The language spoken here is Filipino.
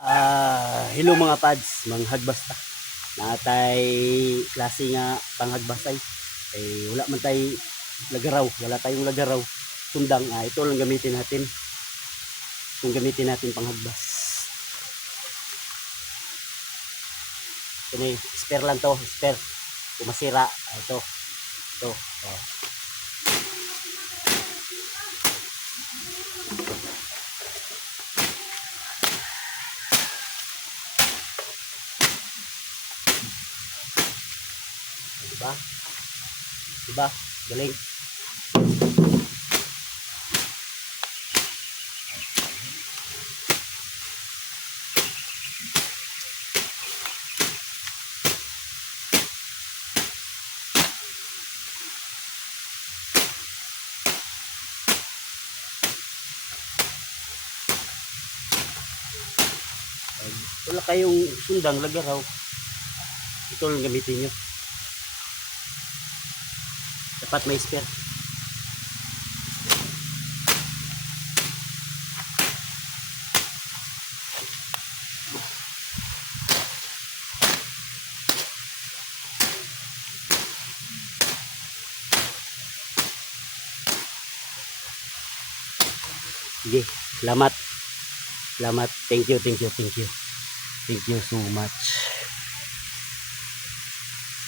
Hello mga pads, manghagbas ta. Natay klase nga panghagbasay. Wala man tay lagaraw, wala tayong lagaraw. Sundang, ito lang gamitin natin. Itong gamitin natin panghagbas. Ini, spare lang to, spare. Kung masira, ito. Ito. Oh. Diba? Diba? Galing. Wala kayong sundang lagaraw, ito lang gamitin nyo. Dapat may spare. Sige, salamat. Salamat. Thank you so much.